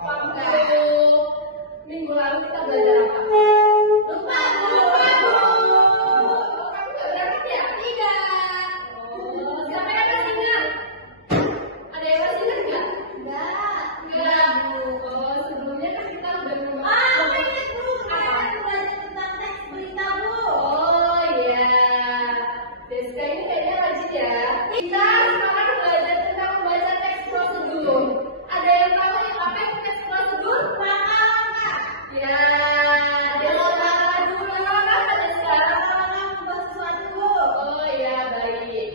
Waktu minggu lalu kita belajar apa? Lupa, Bu. Kamu nggak berangkat ya? Tidak. Oh, siapa yang masih ingat? Ada yang masih ingat nggak? Enggak, Bu. Oh, sebelumnya kan kita udah ngomong. Aku ingat, Bu. Saya belajar tentang teks berita, Bu. Oh iya, Deska ini kayaknya rajin ya. Kita sekarang belajar tentang membaca teks prosedur. Ada yang tahu apa itu teks prosedur? Ya, Deska dulu apa Deska? Oh iya, baik.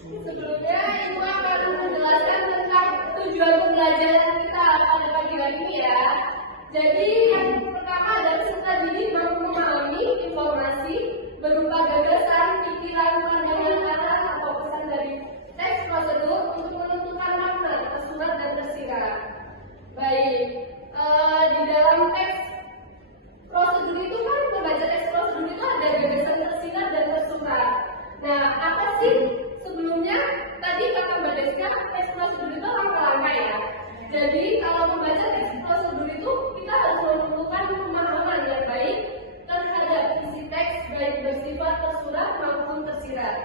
Sebelumnya Ibu akan menjelaskan tentang tujuan pembelajaran kita pada pagi hari ini ya. Jadi yang pertama adalah peserta didik mampu memahami informasi berupa gagasan, pikiran, pandangan arah atau pesan dari teks prosedur untuk menentukan makna tersurat dan tersirat. Baik, di dalam teks prosedur itu kan membaca teks prosedur itu ada gagasan tersirat dan tersurat. Nah, apa sih sebelumnya tadi kata Mbak Deska teks prosedur itu langkah-langkah ya. Jadi kalau membaca teks prosedur itu kita harus menentukan pemahaman yang baik terhadap isi teks baik bersifat tersurat maupun tersirat.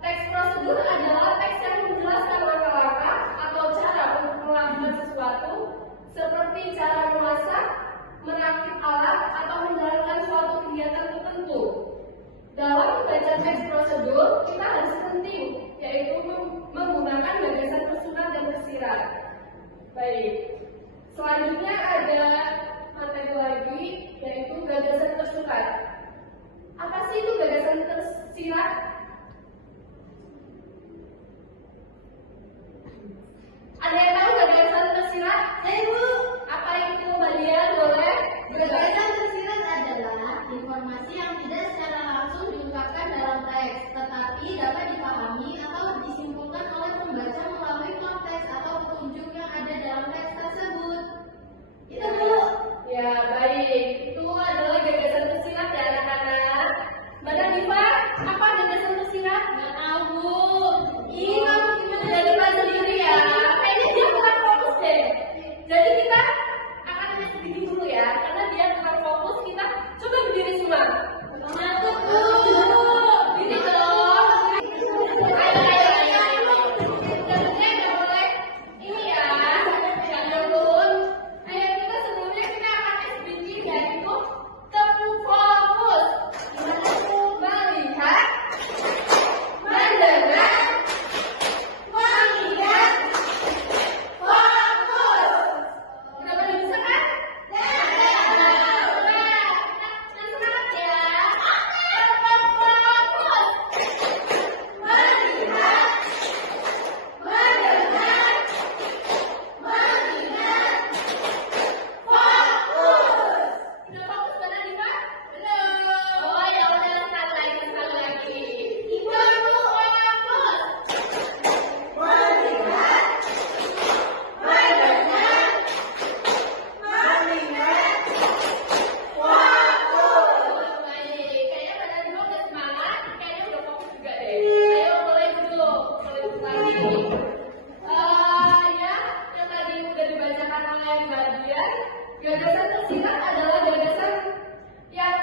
Teks prosedur adalah teks yang menjelaskan langkah-langkah atau cara untuk melakukan sesuatu seperti cara memasak, merakit alat, atau menjalankan suatu kegiatan tertentu. Dalam membaca teks prosedur, kita harus penting, yaitu menggunakan gagasan tersurat dan tersirat. Baik, selanjutnya ada materi lagi, yaitu gagasan tersurat. Apa sih itu gagasan tersirat? Ada yang tahu gagasan tersirat? Bu. Apa itu Mbak Dian? Boleh? Gagasan tersirat adalah informasi yang tidak secara langsung diungkapkan dalam teks, tetapi dapat dipahami atau disimpulkan oleh pembaca melalui konteks atau petunjuk yang ada dalam teks tersebut. Itu, Bu. Ya, baik. Itu adalah gagasan tersirat ya anak-anak. Mbak Diva, apa gagasan tersirat? Nggak tahu, Bu. Ih, kamu gimana jadi Mbak sendiri ya? Kayaknya dia kurang fokus deh. Jadi kita akan hanya berdiri dulu ya, karena dia kurang fokus. Kita coba berdiri semua. Masuk, Bu. Berdiri dong. Ayo. Sebenarnya nggak boleh ini ya, jangan turun. Ayo kita sebelumnya kita akan tes biji yaitu tepuk fokus. Gimana tuh? Melihat, mendengar, mengingat, fokus. Udah pada bisa kan? Semangat ya. Tepuk fokus. Melihat, mendengar, mengingat, fokus. Udah fokus Mbak Diva? Belum. Oh ya udah sekali lagi. Tepuk fokus. Melihat, mendengar, mengingat, fokus. Baik, kayaknya Mbak Diva udah semangat, kayaknya udah fokus juga deh. Ayo boleh duduk lagi. Ya, yang tadi udah dibacakan oleh Mbak Dian, gagasan tersirat adalah gagasan yang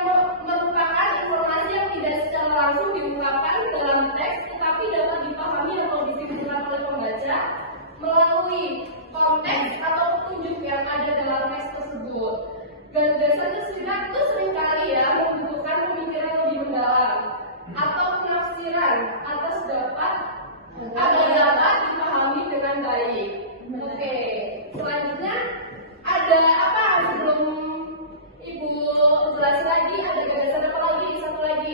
merupakan informasi yang tidak secara langsung diungkapkan dalam teks, tetapi dapat dipahami atau disimpulkan oleh pembaca melalui konteks atau petunjuk yang ada dalam teks tersebut. Gagasan tersirat itu seringkali ya membutuhkan pemikiran lebih mendalam atau penafsiran atas agar dapat dipahami dengan baik. Oke, selanjutnya ada apa sebelum Ibu jelasin lagi? Ada gagasan apa lagi? Satu lagi.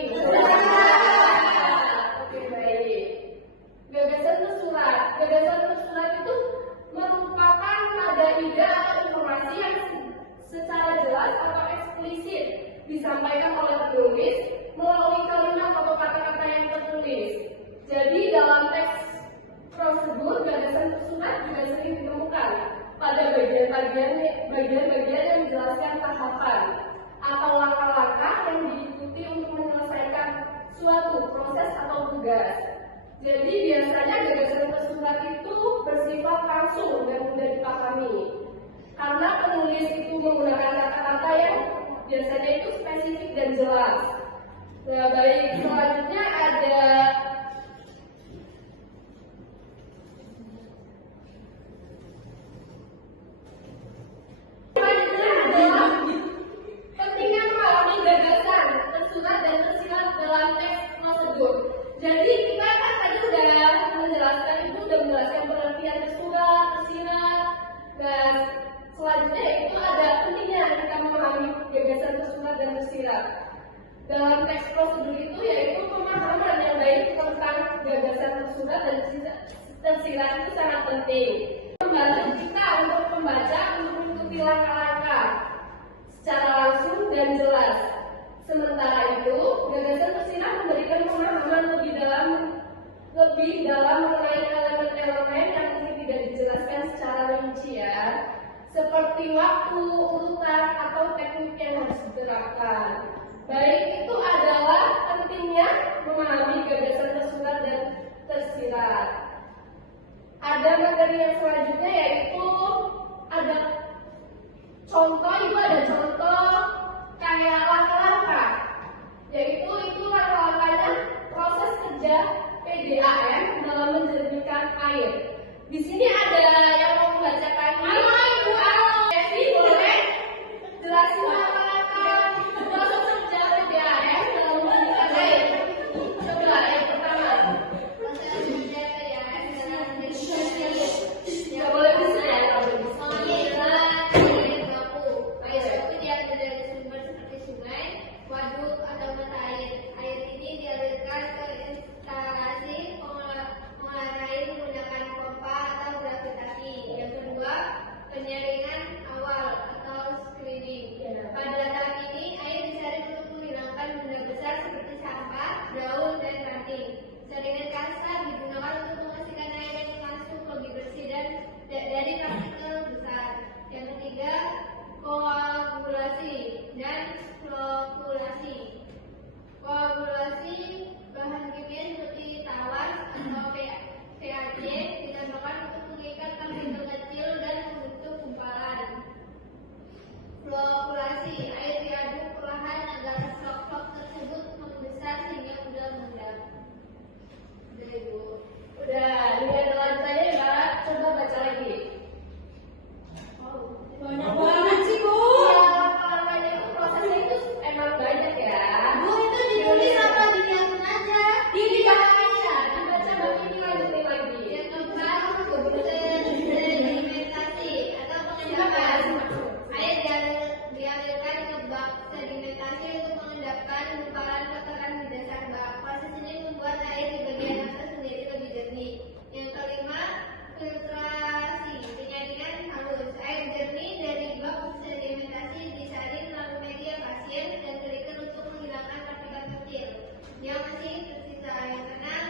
Oke, baik. Gagasan tersurat. Gagasan tersurat itu merupakan nada ide atau informasi yang secara jelas atau eksplisit disampaikan oleh penulis melalui kalimat atau kata-kata yang tertulis. Jadi dalam teks prosedur gagasan tersurat juga sering ditemukan pada bagian-bagian yang menjelaskan tahapan atau langkah-langkah yang diikuti untuk menyelesaikan suatu proses atau tugas. Jadi biasanya gagasan tersurat itu bersifat langsung dan mudah dipahami. Karena penulis itu menggunakan kata-kata yang biasanya itu spesifik dan jelas. Nah, baik, selanjutnya ada pentingnya memahami gagasan tersurat dan tersirat dalam teks prosedur. Jadi kita kan tadi udah menjelaskan pengertian tersurat, tersirat, dan selanjutnya itu ada pentingnya kita memahami gagasan tersurat dan tersirat. Dalam teks prosedur itu yaitu pemahaman yang baik tentang gagasan tersurat dan tersirat itu sangat penting. Membantu kita untuk membaca untuk mengikuti langkah-langkah secara langsung dan jelas. Sementara itu, gagasan tersirat memberikan pemahaman lebih dalam mengenai elemen-elemen yang mungkin tidak dijelaskan secara rinci ya, seperti waktu, urutan, atau teknik yang harus diterapkan. Baik, itu adalah pentingnya memahami gagasan tersurat dan tersirat. Ada materi yang selanjutnya yaitu ada contoh, kayak langkah-langkah, yaitu itu langkah-langkahnya proses kerja PDAM dalam menjernihkan air. Di sini ada yang mau membacakan. Ibu, Evi, boleh jelasin langkah-langkah proses kerja PDAM dalam menjernihkan air. Coba yang pertama. Proses kerja PDAM dalam menjernihkan air. Nggak boleh bisa ya, kalau bisa. Waduk atau mata air. Air ini dialirkan ke instalasi pengolahan air menggunakan pompa atau gravitasi. Yang kedua, penyaringan awal atau screening. Pada tahap ini, air disaring untuk menghilangkan benda besar seperti sampah, daun, dan ranting. Saringan kasar digunakan untuk menghasilkan air yang langsung lebih bersih dan dari partikel besar. Yang ketiga, koagulasi dan flokulasi. Koagulasi bahan kimia seperti tawar atau PAC ditambahkan untuk mengikat partikel kecil dan membentuk gumpalan. Flokulasi, air diaduk perlahan agar flok-flok tersebut membesar sehingga mudah mengendap. Udah Ibu. Udah, ini ada lanjutannya ya, coba baca lagi. Banyak banget sih Bu. Langkah-langkahnya itu prosesnya itu emang banyak ya. Bu, itu ditulis apa dilihatin aja? Dilihat aja, dibaca baru ini lanjutin lagi. Yang keempat, sedimentasi atau pengendapan. Air dialirkan ke bak sedimentasi untuk mengendapkan gumpalan kotoran di dasar bak. Proses ini membuat air di bagian atas menjadi lebih jernih. Yang kelima, filtrasi, penyaringan halus. Air jernih dari bak sedimentasi disaring melalui media pasir dan kerikil untuk menghilangkan partikel kecil yang masih tersisa. Yang keenam,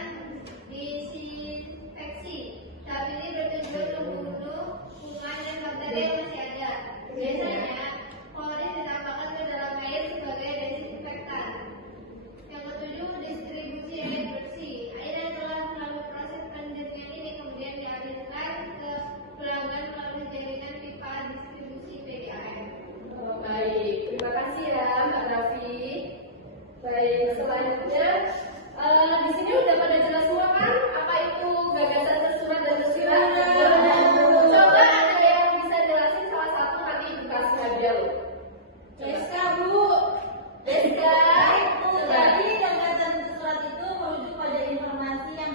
disinfeksi. Tahap ini bertujuan membunuh kuman dan bakteri yang masih ada. Biasanya, klorin ditambahkan ke dalam air sebagai desinfektan. Yang ketujuh, distribusi air bersih. Air yang telah melalui proses penjernihan ini kemudian dialirkan ke pelanggan melalui jaringan pipa distribusi PDAM. Oh, baik, terima kasih ya Mbak Raffi. Baik, selanjutnya di sini udah pada jelas semua kan apa itu gagasan tersurat dan tersirat? Coba ada yang bisa jelasin salah satu nanti Ibu kasih hadiah loh. Deska Bu. Deska, Jadi gagasan tersurat itu merujuk pada informasi yang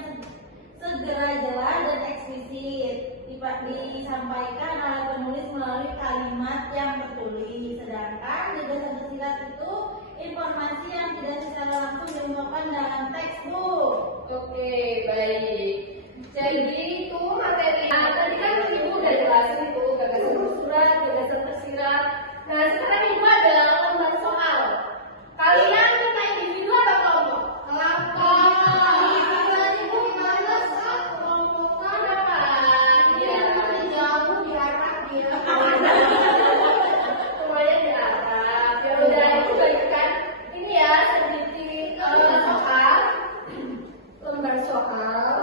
segera jelas dan eksplisit disampaikan oleh penulis melalui kalimat yang tertulis. Sedangkan gagasan tersirat itu informasi yang tidak secara langsung diungkapkan dalam teks Bu. Oke, baik. Jadi itu materi. Nah, tadi kan Ibu udah jelasin tuh gagasan tersurat, gagasan tersirat. Nah, sekarang Ibu ada lembar soal. Kalian minta individu atau kelompok? Kelompok. Gimana Ibu? Gimana saat kelompokan? Kenapa? Dia jauh diarah dia. Semuanya diarah. Ya udah, itu bagikan ini ya sedikit lembar soal.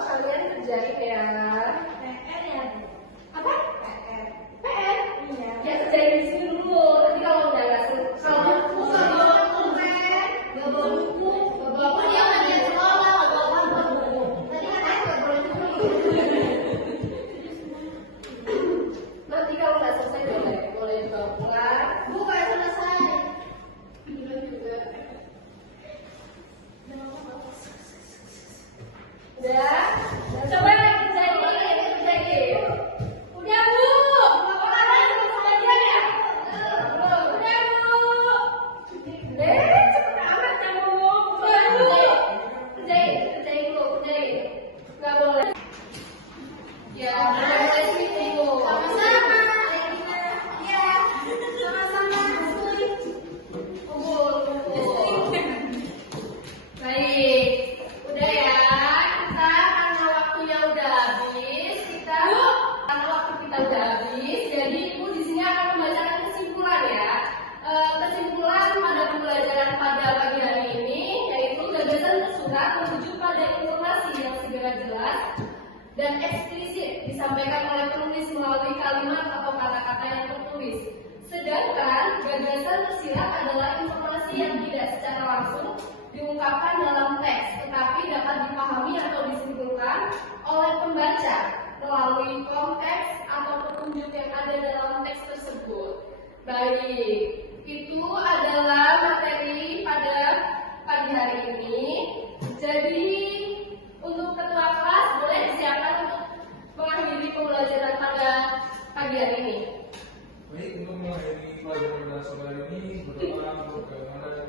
baik. Itu adalah materi pada pagi hari ini. Jadi untuk ketua kelas boleh disiapkan untuk mengakhiri pembelajaran pada pagi hari ini. Baik, untuk mengakhiri pelajaran pada sore hari ini, berdoa untuk keamanan